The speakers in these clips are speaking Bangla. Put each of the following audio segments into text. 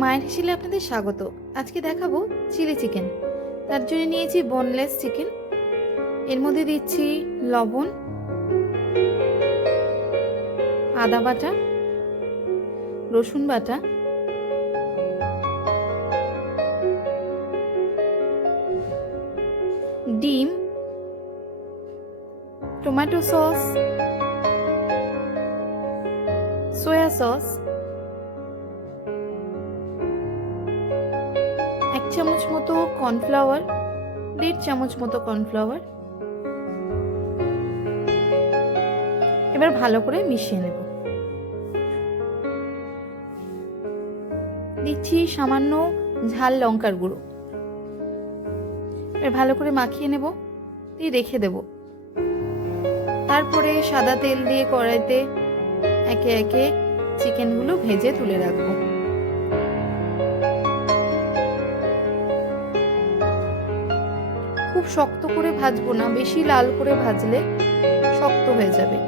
মায়ের হিসেবে আপনাদের স্বাগত। আজকে দেখাবো চিলি চিকেন। তার জন্য নিয়েছি বোনলেস চিকেন। এর মধ্যে দিচ্ছি লবণ, আদা বাটা, রসুন বাটা, ডিম, টমেটো সস, সয়া সস, 1 চামচ মতো কর্নফ্লাওয়ার, 1.5 চামচ মতো কর্নফ্লাওয়ার। এবার ভালো করে মিশিয়ে নেব। দিচ্ছি সামান্য ঝাল লঙ্কার গুঁড়ো। এবার ভালো করে মাখিয়ে নেব, দিয়ে রেখে দেব। তারপরে সাদা তেল দিয়ে কড়াইতে একে একে চিকেনগুলো ভেজে তুলে রাখবো। খুব শক্ত করে ভাজবো না, বেশি লাল করে ভাজলে শক্ত হয়ে যাবে।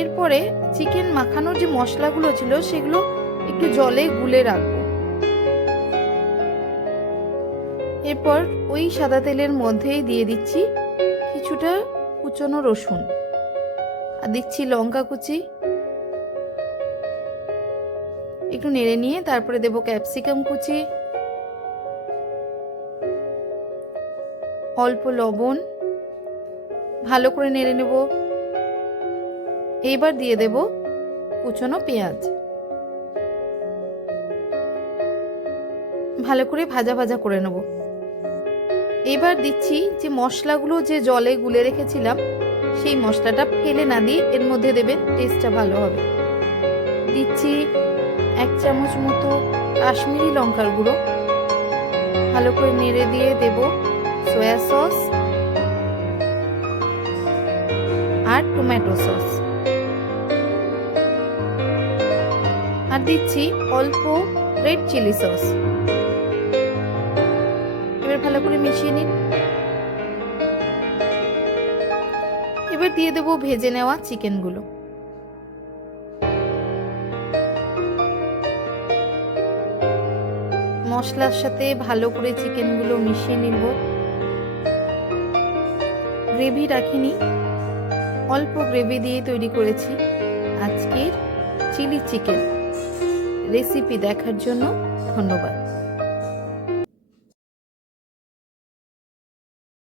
এরপরে চিকেন মাখানোর যে মশলাগুলো ছিল সেগুলো একটু জলে গুলে রাখবো। এরপর ওই সাদা তেলের মধ্যেই দিয়ে দিচ্ছি কিছুটা কুচনো রসুন, আর দিচ্ছি লঙ্কা কুচি। একটু নেড়ে নিয়ে তারপরে দেব ক্যাপসিকাম কুচি, অল্প লবণ, ভালো করে নেড়ে নেব। এইবার দিয়ে দেব কুচনো পেঁয়াজ। ভালো করে ভাজা ভাজা করে নেব। এবার দিচ্ছি যে মশলাগুলো যে জলে গুলে রেখেছিলাম সেই মশলাটা ফেলে না দিয়ে এর মধ্যে দেবেন, টেস্টটা ভালো হবে। দিচ্ছি 1 চামচ মতো কাশ্মীরি লঙ্কার গুঁড়ো। ভালো করে নেড়ে দিয়ে দেব সয়া সস আর টমেটো সস, আর দিচ্ছি অল্প রেড চিলি সস। এবার ভালো করে মিশিয়ে নিন। এবার দিয়ে দেব ভেজে নেওয়া চিকেনগুলো। মশলার সাথে ভালো করে চিকেনগুলো মিশিয়ে নিব। গ্রেভি রাখিনি, অল্প গ্রেভি দিয়ে তৈরি করেছি আজকের চিলি চিকেন। রেসিপি দেখার জন্য ধন্যবাদ।